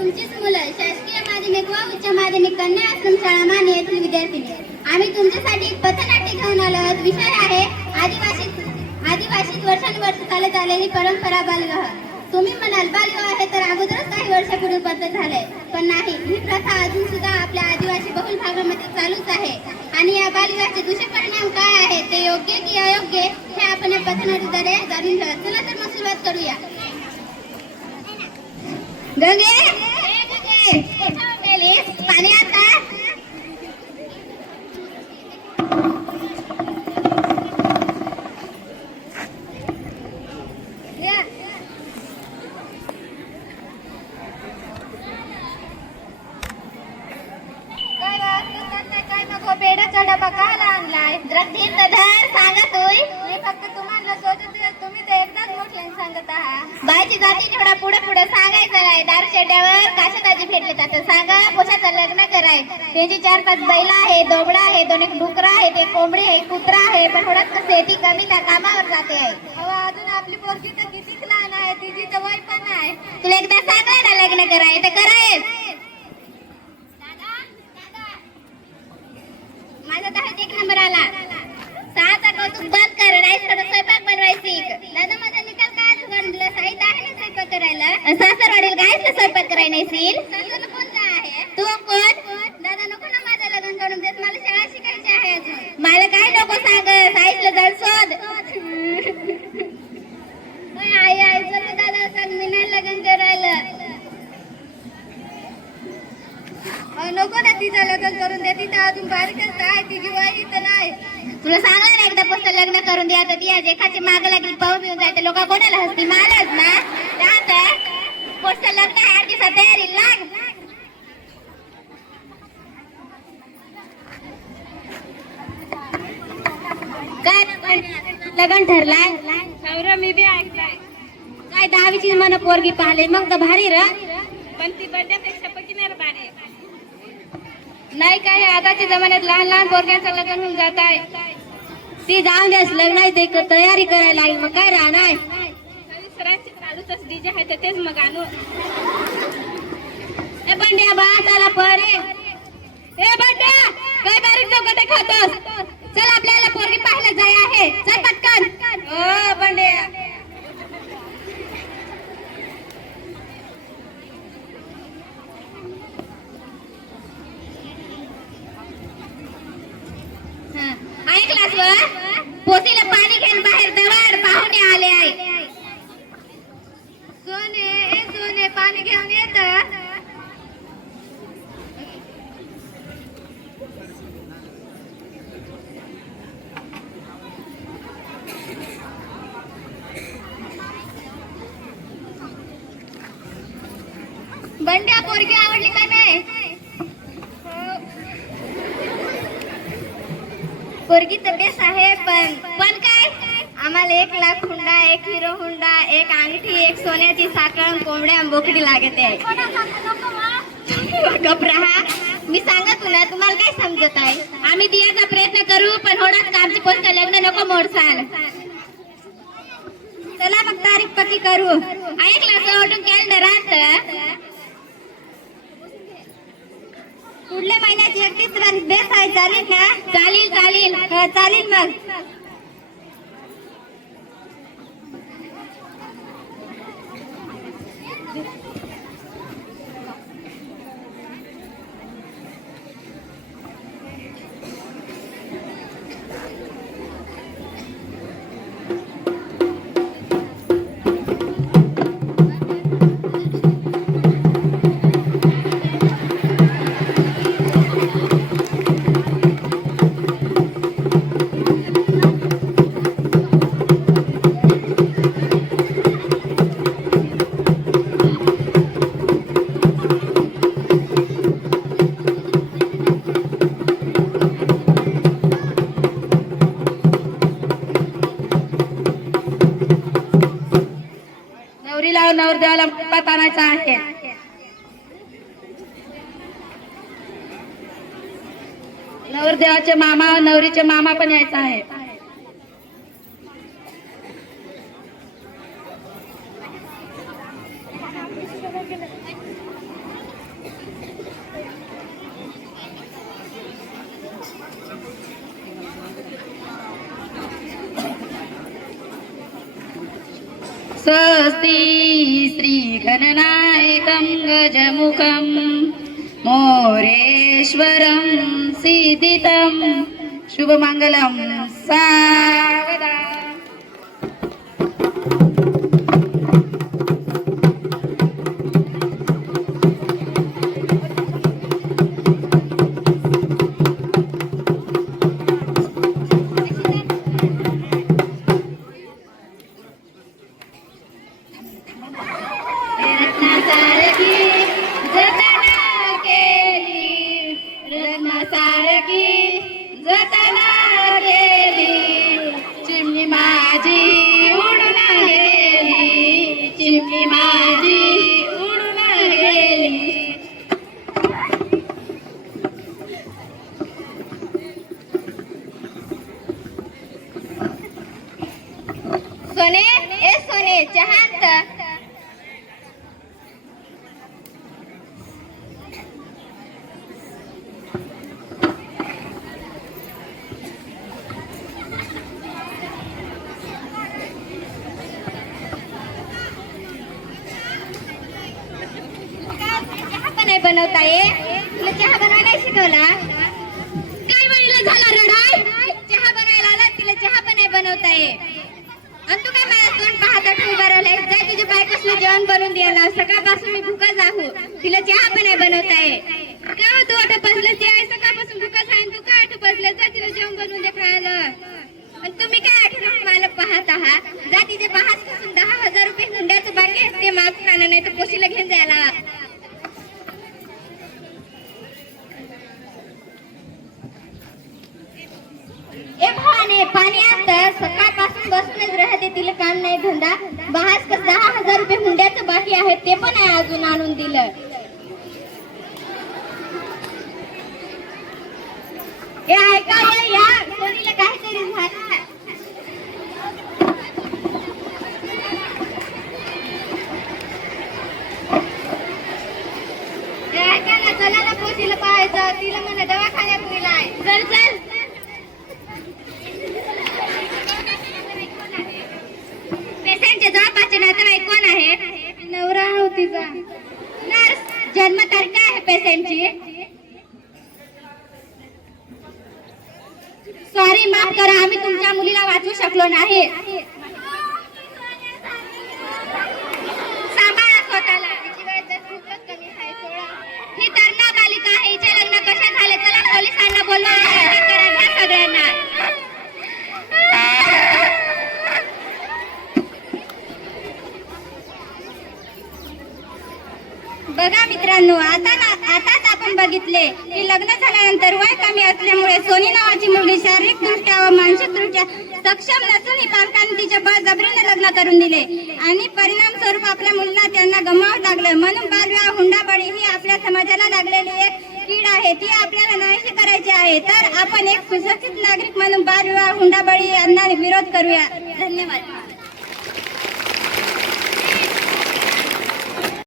तुमचीच मुलं शासकीय माध्यमिक व उच्च माध्यमिक कन्या आश्रम शाळा माने येथील विद्यार्थिनी. आम्ही तुमच्यासाठी पथनाट्य घेऊन आलो आहोत. विषय आहे आदिवासी आदिवासीत वर्षानुवर्ष चालत आलेली परंपरा बालविवाह. तुम्ही म्हणाल बालविवाह हे तर अगोदरच काही वर्षापूर्वी पद्धत झालंय. पण नाही ही प्रथा अजून सुद्धा आपल्या आदिवासी बहुल भागामध्ये चालूच आहे. आणि या बालविवाहाचे दुष्परिणाम काय आहे ते योग्य की अयोग्य हे आपण या पथनाट्याद्वारे जाणून घेऊया चला तर मग सुरुवात करूया. गंगे गंगे कुठं गेलीस? पाणी आता या. काय बात, तू त्यांना पेढ्याचा डबा काला आणलाय? रतीन धर सांगा तोय मी फक्त तुम्हाला सोचत तुम्ही तर एकदाच मोठ्याने सांगत आहात. बायची जाती थोडा पुढे पुढे सांगायचं नाही दारू शेड्यावर काशाताजी भेटले तर सांगा पोशाचं लग्न कराय. त्यांची चार पाच बैला आहे दोबडा आहे दोन एक डुकरा आहे ते कोंबडी आहे कुत्रा आहे. पण थोडं शेती कमी त्या कामावर जाते आहे. अजून आपली पोरगी तर किती लहान आहे तिची तर वय पण आहे. तुला एकदा सांगलाय ना लग्न कराय तर करायच. माझा दहाच एक नंबर आला. सहाचा कौतुक बंद कर राईस थोडं स्वयंपाक बनवायची. दादा माझा निकाल काय जुगाडला साहित्य आहे ना स्वयंपाक करायला? सासर वाढेल काय स्वयंपाक करायला येशील कोणता आहे? तू कोण? दादा नको ना माझं लग्न करून देत मला शाळा शिकायची आहे अजून. मला काय नको सांग? साहित्य जर शोध. आई आई चल दादा सांग मी नाही लग्न करायला. नको ना तिचं लग्न करून दे तिथं अजून बारीकच वय नाही. तुला सांगलं ना एकदा पुस्तक लग्न करून द्या तर ती आज एखादी माग लागली पाहून येऊन जायचं लोक कोणाला हसती मालच ना? पुस्तक लग्न आहे आठ दिवसात तयारी लाग. काय लग्न ठरलाय? नवरा मी बी ऐकलाय. काय दहावीची मन पोरगी पाहिले मग तर भारी र. पण ती बड्यापेक्षा नाही काय आताच्या जमान्यात लहान लहान पोरग्यांचं लग्न होऊन जात आहे. ती जाऊन द्यास लग्नाची ते तयारी करायला लागेल. मग काय राहणार? सरांची चालूच डीजे आहे तर तेच मग आणू ए बंड्या बा चला परे. ए बंड्या काय बारीक चौकटे खातोस? चल आपल्याला पोरगी पाहायला जाय आहे. चल पटकन. ओ बंड्या ऐकलास व पोतीला पाणी घेऊन बाहेर दवाड पाहुणे आले आहे सोने ए सोने पाणी घेऊन येत बंड्या पोरगी आवडली का नाही? पोरगी तर बेस आहे पण पण काय? आम्हाला एक लाख हुंडा एक हिरो हुंडा एक अंगठी एक सोन्याची साखळ कोंबड्या बोकडी लागते. आहे मी सांगा तुला तुम्हाला काय समजत आहे? आम्ही दियाचा प्रयत्न करू पण होणार आमची पोस्ट लग्न नको मोडसाल चला मग तारीख पक्की करू. ऐकला कॅलेंडरात पुढल्या महिन्याची एकतीस बेस आहे. चालेल ना? चालेल चालेल. चालेल मग. नवरदेवाला आणायचा आहे. नवरदेवाचे मामा नवरीचे मामा पण यायचा आहे. स्वस्ति श्रीघननायकं गजमुखं मोरेश्वरं सीदितं शुभमङ्गलं सावदा माझी उडून गेली. चिमणी माझी उडून गेली. सोने ए सोने चहा बनवताय? चहा नाही बनवता ये तुला चहा बनवायला नाही शिकवला? काय वडीला झाला रडाय? चहा बनवायला आला तिला चहा पण नाही बनवता ये आणि तू काय मला तोंड पाहता ठेवून बरवलंय काय तुझ्या बायकोसला जेवण बनवून द्यायला. सकाळपासून मी भुका जाऊ. तिला चहा पण नाही बनवता ये काय हो तू आठ बसले ती आहे सकाळपासून भुका आहे तू काय आठ बसले जा तिला जेवण बनवून दे खायला. आणि तुम्ही काय आठवण मला पाहत आहात? जा तिथे पाहत दहा हजार रुपये हुंड्याचं बाकी ते माफ खाणं नाही तर पोशीला घेऊन जायला. बसूनच राहते तिला काम नाही धंदा. बाहेर कस दहा हजार रुपये हुंड्याचं बाकी आहे ते पण आहे अजून आणून दिलं. ऐका ये या कोणीला काहीतरी झालं ए, ऐका ना चला ना पोशीला पाहायचं तिला म्हणा दवाखान्यात दिलाय चल चल पेशंटचे जवळपासचे नातेवाईक कोण आहे नवरा तिचा नर्स जन्मतारीख काय आहे पेशंटची सॉरी माफ करा आम्ही तुमच्या मुलीला वाचवू नाही आहे ही बालिका आहे हिचे लग्न कशा झाले चला पोलिसांना बोलवा. सगळ्यांना. बघा मित्रांनो आता ना आताच आपण बघितले की लग्न झाल्यानंतर वय कमी असल्यामुळे सोनी नावाची मुलगी शारीरिक दृष्ट्या व मानसिक दृष्ट्या सक्षम नसून ही पालकांनी तिच्या बळजबरीने लग्न करून दिले. आणि परिणाम स्वरूप आपल्या मुलीला त्यांना गमावं लागलं म्हणून बालविवाह हुंडाबळी ही आपल्या समाजाला लागलेली एक कीड आहे. ती आपल्याला नाहीशी करायची आहे. तर आपण एक सुशिक्षित नागरिक म्हणून बालविवाह हुंडाबळी यांना विरोध करूया. धन्यवाद.